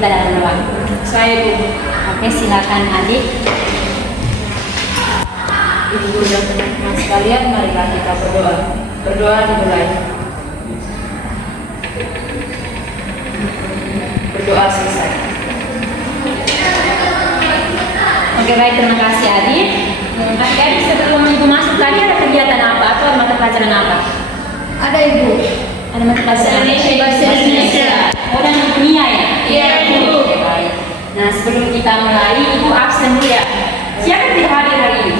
kita dalam doa. Saya Ibu. Oke, silakan adik. Ibu dan teman-teman sekalian, marilah kita berdoa. Berdoa dimulai. Berdoa selesai. Oke, baik, terima kasih adik. Adik-adik sebelum ibu masuk tadi ada kegiatan apa atau mata pelajaran apa? Ada Ibu. Ada mata pelajaran Bahasa Indonesia. Oh, dan dunia ya? Iya, Ibu. Oke, baik. Nah, sebelum kita mulai, ibu absen dulu ya. Siapa yang tidak hadir hari ini?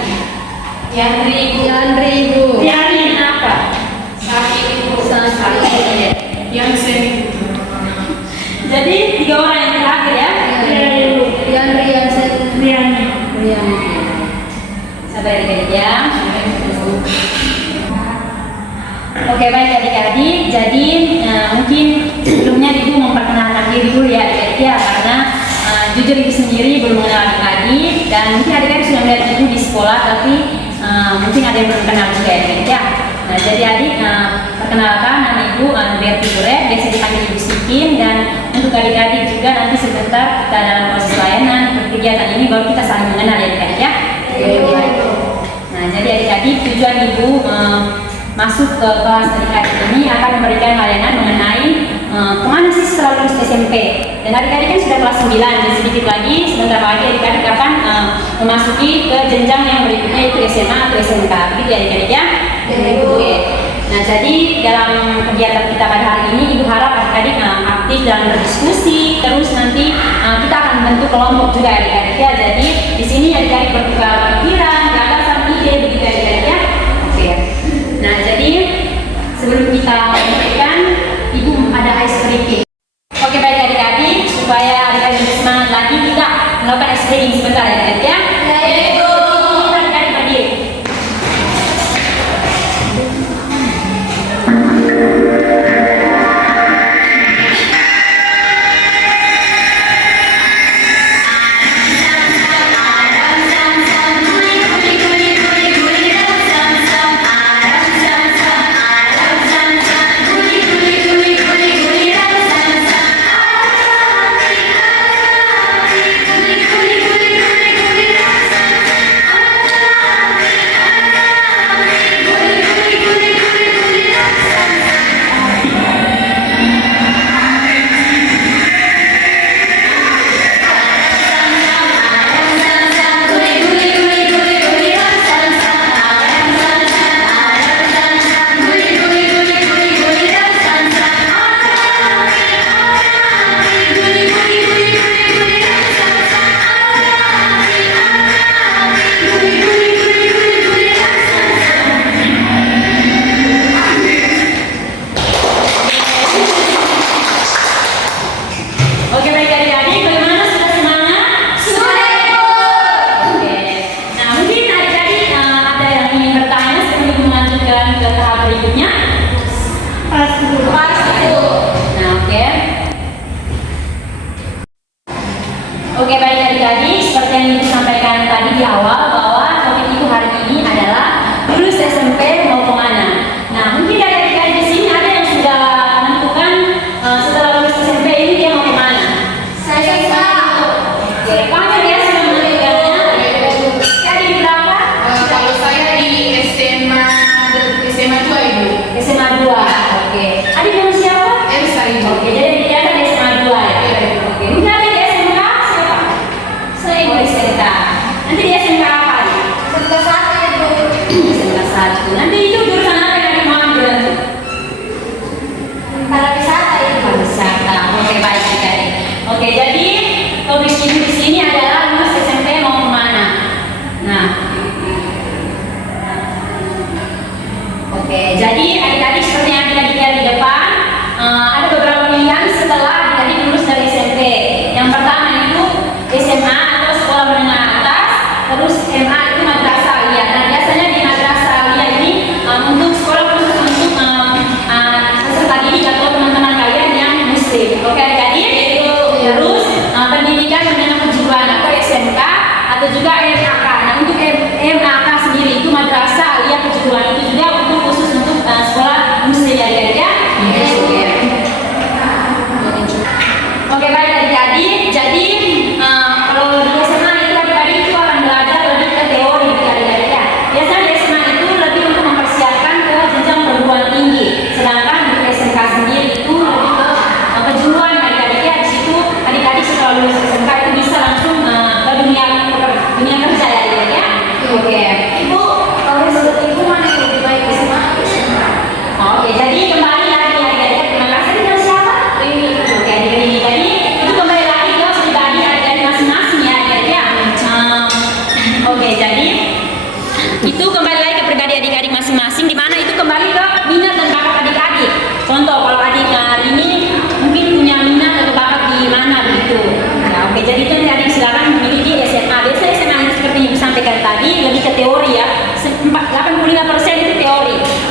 Yandri Ibu. Yandri, kenapa? Sakit Ibu. Sakit. Yang seni. Jadi 3 orang yang tidak hadir ya? Iya, Ibu. Yandri yang Riani. Sabar adik-adik ya. Oke, baik adik-adik. Jadi mungkin sebelumnya ibu memperkenalkan diri dulu ya adik-adik ya, karena jujur ibu sendiri belum mengenal adik-adik, dan mungkin adik-adik sudah melihat ibu di sekolah, tapi mungkin ada yang belum kenal juga ya adik-adik ya. Nah, jadi adik perkenalkan, nama ibu Berti Buret, biasa dipanggil Ibu Sikin, dan untuk adik-adik juga nanti sebentar kita dalam proses layanan kegiatan ini baru kita saling mengenal ya adik-adik ya. Nah, jadi adik-adik tujuan ibu masuk ke kelas adik-adik ini akan memberikan layanan mengenai kemana sih setelah lulus SMP. Dan adik-adik kan sudah kelas 9, dan sedikit lagi sebentar lagi adik-adik akan memasuki ke jenjang yang berikutnya, yaitu SMA atau SMK. Begitu ya adik-adik ya? Oke. Nah, jadi dalam kegiatan kita pada hari ini ibu harap adik-adik aktif dalam berdiskusi, terus nanti kita akan membentuk kelompok juga adik-adik ya. Jadi di sini adik-adik bertukar pikiran, gagasan, ide, begitu adik-adik ya. Oke. Nah, jadi sebelum kita mulai, ibu ada ice breaking. Oke, baik adik-adik, supaya adik-adik lebih semangat lagi, kita melakukan ice breaking sebentar adik-adik ya. Ibu. Kita adik-adik berdiri. Oke, baik adik-adik, bagaimana sudah semangat? Sudah, Ibu. Oke. Nah, mungkin adik-adik ada yang ingin bertanya sebelum melanjutkan ke tahap berikutnya? Pas Ibu. Nah, oke. Oke, baik adik-adik, seperti yang ibu sampaikan tadi di awal, bahwa topik ibu hari ini adalah lulus SMP mau kemana. Nah, mungkin dari adik-adik di sini ada yang sudah menentukan setelah lulus SMP ini dia mau kemana. Saya tahu. Oke, kamu dia sudah menentukannya. Jadi berapa? Kalau saya di SMA 2 Ibu. SMA 2. Oke. Adik nama siapa? Elsa Ibu. Oke, jadi dia ada di SMA 2 ya. Oke, mungkin ada di SMK siapa? Saya Oh, di SMK. Nanti di SMK apa? Sebelah satu Ibu. SMK 1. Nanti itu jurusan apa yang adik mau ambil? Pariwisata Ibu. Pariwisata. Oke, baik adik. Oke, jadi topik ibu di sini adalah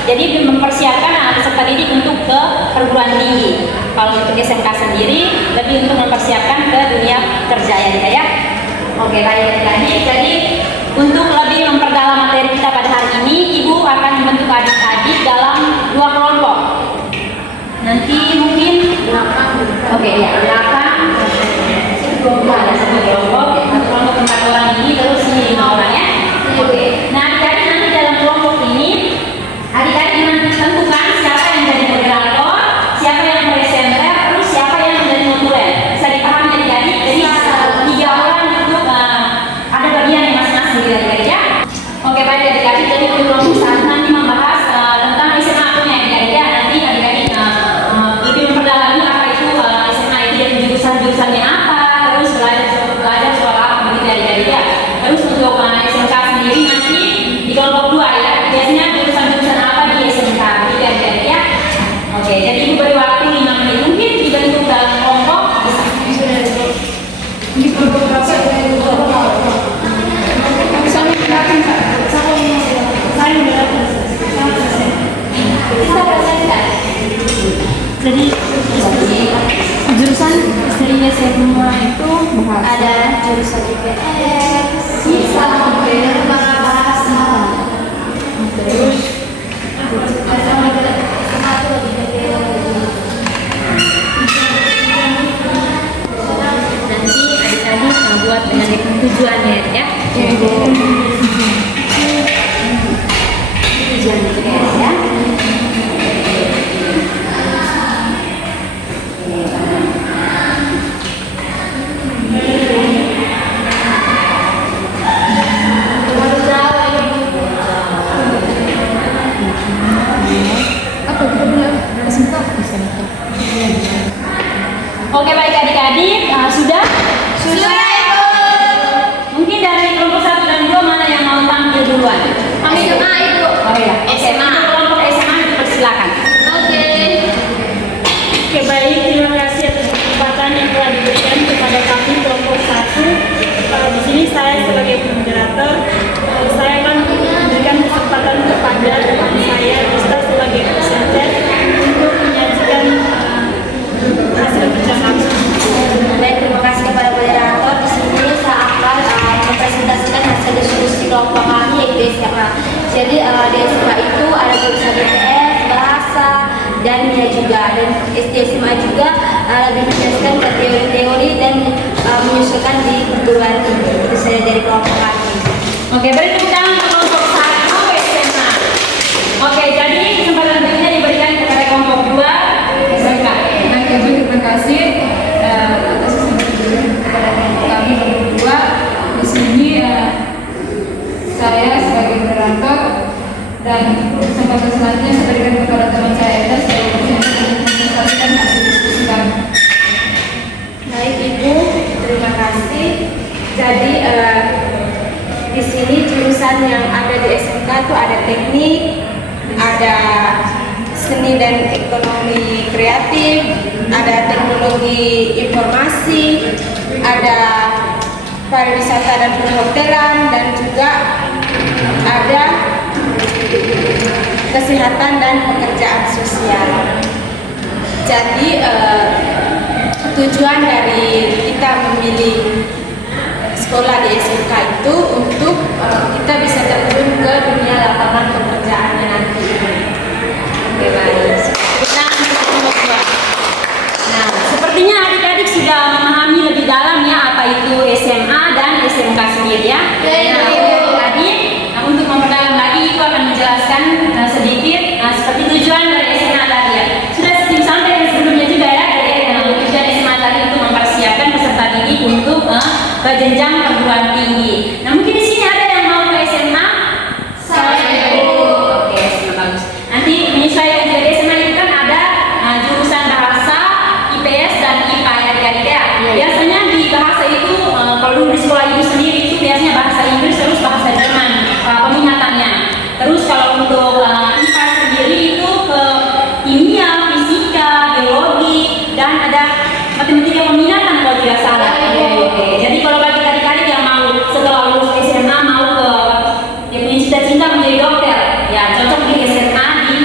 Jadi mempersiapkan peserta didik untuk ke perguruan tinggi. Kalau untuk SMK sendiri lebih untuk mempersiapkan ke dunia kerja ya. Oke, baik adik-adik. Jadi untuk lebih memperdalam materi kita pada hari ini, Ibu akan membentuk adik-adik dalam 2 kelompok. Nanti mungkin oke ya, belakang ada 1 kelompok, 1 kelompok 4 orang ini, terus ini 5 orang ya. Oke. Nah, jadi nanti dalam kelompok ini adik-adik nanti tentukan siapa yang jadi moderator, siapa yang presenter, terus siapa yang menjadi notulen. Bisa dipahami adik-adik? Jadi 3 orang untuk ada bagian yang masing-masing gitu adik-adik ya. Oke, baik adik-adik. Jadi untuk kelompok 1 nanti membahas tentang SMA punya adik-adik ya. Nanti adik-adik lebih memperdalami apa itu SMA itu dan jurusan-jurusannya apa, terus belajar soal apa begitu adik-adik ya. Terus untuk SMK sendiri nanti di kelompok 2 ya. Biasanya jurusan-jurusan apa di SMK begitu adik-adik ya. Oke, jadi Ibu beri waktu 5 menit mungkin dibentuk dalam kelompok bisa. Di kelompok berapa? Jadi jurusan dari SMA itu ada jurusan IPS, bahasa, terus Nanti adik-adik buat dengan tujuannya ya. Tujuan IPS ya. Oke, baik adik-adik, sudah? Sudah, Ibu. Mungkin dari kelompok 1 dan 2 mana yang mau tampil duluan? SMA, Ibu. Oh ya, SMA. Untuk kelompok SMA dipersilakan. Oke. Oke, baik, terima kasih atas kesempatan yang telah diberikan kepada kami kelompok 1. Di sini saya sebagai moderator, saya akan memberikan kesempatan kepada teman saya, Rista sebagai presenter untuk menyajikan hasil kerja kami. Baik, terima kasih kepada moderator. Di sini saya akan mempresentasikan hasil diskusi kelompok kami yaitu SMA. Jadi di SMA itu ada jurusan IPS, bahasa, dan dia juga dan SD SMA juga lebih menjelaskan ke teori-teori dan menyusulkan di perguruan tinggi. Itu saja dari kelompok kami. Oke, beri tepuk tangan untuk kelompok 1 SMA. Oke, jadi kesempatan berikutnya diberikan kepada kelompok 2 SMK. Nah, Ibu terima kasih atas kesempatan kepada kelompok kami kelompok 2. Di sini saya sebagai moderator dan kesempatan selanjutnya saya berikan kepada teman saya Eda sebagai presenter untuk menyampaikan hasil diskusi kami. Baik Ibu, terima kasih. Jadi di sini jurusan yang ada di SMK itu ada teknik, ada seni dan ekonomi kreatif, ada teknologi informasi, ada pariwisata dan perhotelan, dan juga ada kesehatan dan pekerjaan sosial. Jadi tujuan dari kita memilih sekolah di SMK itu untuk kita bisa terjun ke dunia lapangan pekerjaannya nanti. Oke, baik. Nah, untuk kelompok 2. Nah, sepertinya adik-adik sudah memahami lebih dalam ya apa itu SMA dan SMK sendiri ya. Nah, adik-adik, untuk memperdalam lagi Ibu akan menjelaskan sedikit seperti tujuan dari SMA tadi ya. Sudah disampaikan sebelumnya juga ya dari tujuan SMA tadi untuk mempersiapkan peserta didik untuk ke jenjang perguruan tinggi. Nah, mungkin di sini ada yang mau ke SMA? Saya. Oke, SMA bagus. Nanti menyesuaikan juga di SMA itu kan ada jurusan bahasa, IPS dan IPA ya adik-adik ya. Biasanya di bahasa itu kalau dulu di sekolah Ibu sendiri itu biasanya bahasa Inggris terus bahasa Jerman peminatannya. Terus kalau untuk IPA sendiri itu ke kimia, fisika, biologi, dan ada matematika peminatan kalau tidak salah. Oke. Jadi kalau bagi adik-adik yang mau setelah lulus SMA mau ke yang punya cita-cita menjadi dokter, ya cocok di SMA di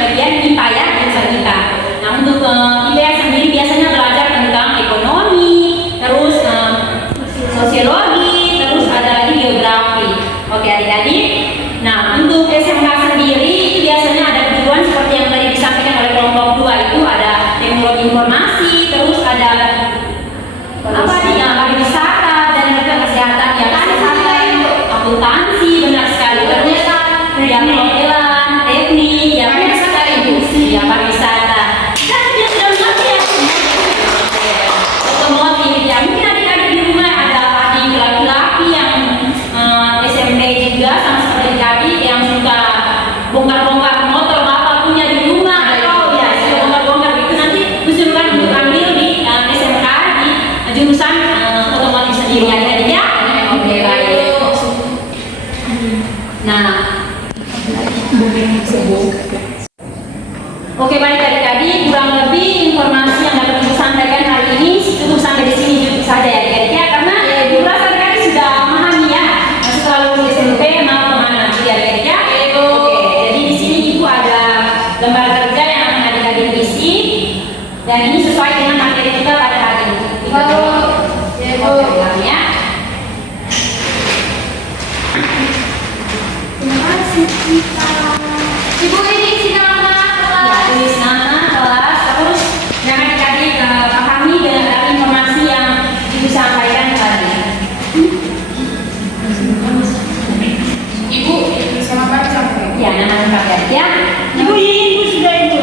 Ibu, sama pacar. Ya, nama kalian ya. Ibu, ibu sudah ibu.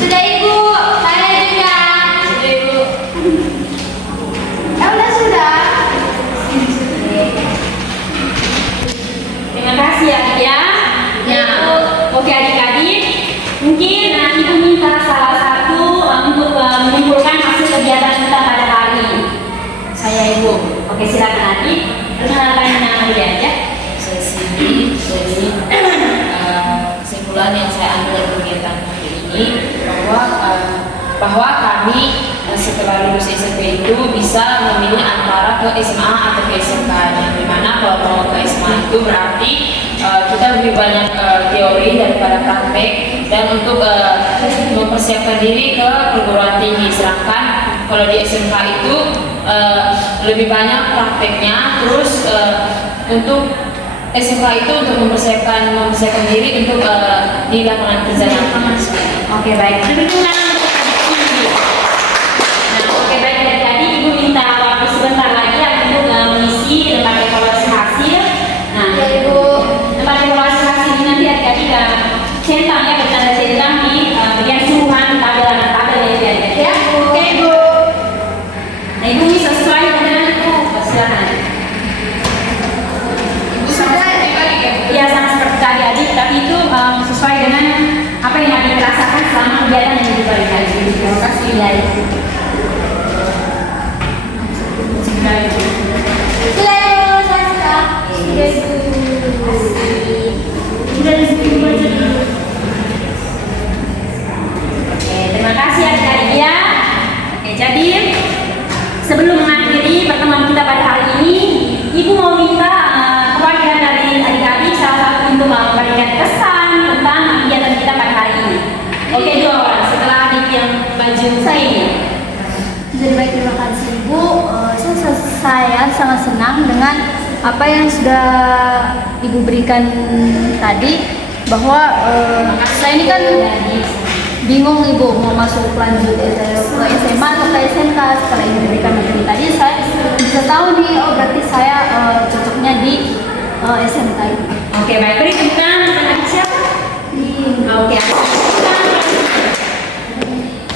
Sudah Ibu, saya juga. Sudah Ibu. Sudah. Terima kasih ya adik ya. Ya. Oke adik-adik, mungkin Ibu minta salah satu untuk menyimpulkan hasil kegiatan kita pada hari ini. Saya Ibu. Oke silakan adik. Perkenalkan nama kalian ya. Saya Cindy. Jadi kesimpulan yang saya ambil dari kegiatan hari ini bahwa kami setelah lulus SMP itu bisa memilih antara ke SMA atau ke SMK, yang dimana kalau mau ke SMA itu berarti kita lebih banyak teori daripada praktek, dan untuk mempersiapkan diri ke perguruan tinggi. Sedangkan kalau di SMK itu lebih banyak prakteknya, terus untuk SMK itu untuk mempersiapkan diri untuk di lapangan kerja nanti. Oke baik. Nah, oke baik tadi Ibu minta waktu sebentar lagi untuk mengisi lembar evaluasi hasil. Nah, Ya Ibu. lembar evaluasi hasil ini nanti adik-adik centang ya, bertanda centang di bagian suruhan tabel ya adik-adik. Ya Bu. Oke Ibu. Nah Ibu ini sesuai dengan silakan. Sudah Ya sama seperti tadi adik, tapi itu sesuai dengan apa yang adik rasakan selama kegiatan yang diberikan. Terima kasih ya Ibu. Sudah Ibu, saya sudah. Sudah Ibu. Sudah ibu baca dulu. Oke, terima kasih adik-adik ya. Oke, jadi sebelum mengakhiri pertemuan kita pada hari ini, Ibu mau minta perwakilan dari adik-adik salah satu untuk memberikan kesan tentang kegiatan kita pada hari ini. Oke, dua orang setelah adik yang maju saya ini. Jadi baik, terima kasih Ibu. Saya sangat senang dengan apa yang sudah Ibu berikan tadi, bahwa saya ini kan bingung Ibu mau masuk lanjut ke SMA atau ke SMK. Setelah Ibu berikan materi tadi, saya bisa tahu nih, oh berarti saya cocoknya di SMK ini. Oke, baik. Beri tepuk tangan kepada siapa? Oke.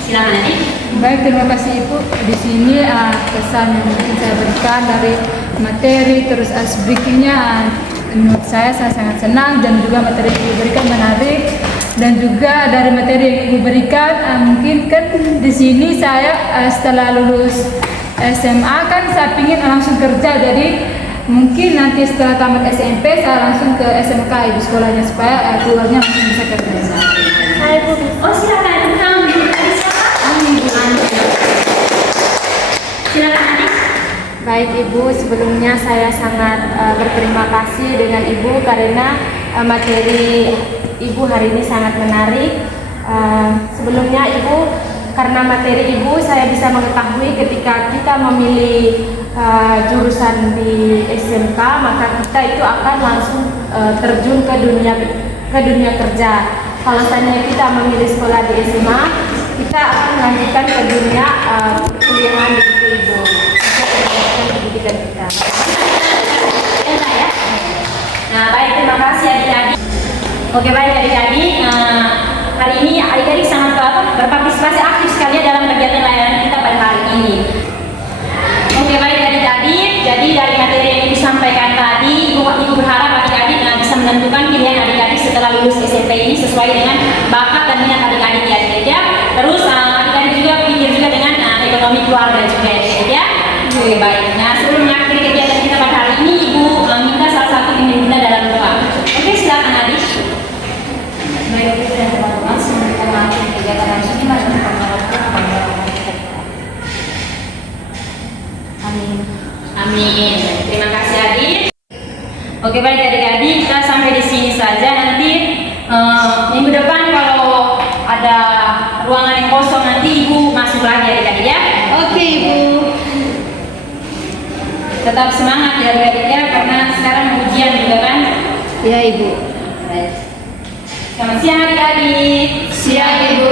Silakan adik. Baik, terima kasih Ibu. Di sini kesan yang mungkin saya berikan dari materi terus speakingnya, menurut saya sangat senang, dan juga materi yang Ibu berikan menarik, dan juga dari materi yang Ibu berikan mungkin kan di sini saya setelah lulus SMA kan saya ingin langsung kerja, jadi mungkin nanti setelah tamat SMP saya langsung ke SMK Ibu sekolahnya, supaya keluarnya langsung bisa kerja. Hai Bu. Oh silakan, tentang silakan adik. Baik Ibu, sebelumnya saya sangat berterima kasih dengan Ibu karena materi Ibu hari ini sangat menarik. Sebelumnya Ibu, karena materi Ibu saya bisa mengetahui ketika kita memilih jurusan di SMK, maka kita itu akan langsung terjun ke dunia kerja. Kalau seandainya kita memilih sekolah di SMA, kita akan melanjutkan ke dunia perkuliahan begitu Ibu. Pendidikan kita. Enak ya. Nah baik, terima kasih adik-adik. Oke baik adik-adik, hari ini adik-adik sangat berpartisipasi aktif sekali dalam kegiatan layanan kita pada hari ini. Oke baik adik-adik, jadi dari materi yang Ibu sampaikan tadi, Ibu berharap adik-adik bisa menentukan pilihan adik-adik setelah lulus SMP ini sesuai dengan bakat dan minat adik-adik ya. Terus adik-adik juga pikir juga dengan ekonomi keluarga juga ya. Oke baik. Nah sebelum mengakhiri kegiatan kita pada hari ini, Ibu minta salah satu pimpin kita dalam doa. Oke silakan adik. Baik Ibu dan teman-teman, sebelum kita mengakhiri kegiatan hari ini, mari kita Amin. Amin. Terima kasih adik. Oke baik adik-adik, kita sampai di sini saja. Nanti minggu depan kalau ada ruangan yang kosong nanti Ibu masuk lagi adik-adik ya. Oke Ibu. Tetap semangat ya adik-adik ya, karena sekarang ujian juga kan. Ya Ibu. Baik. Selamat siang adik-adik. Siang Ibu.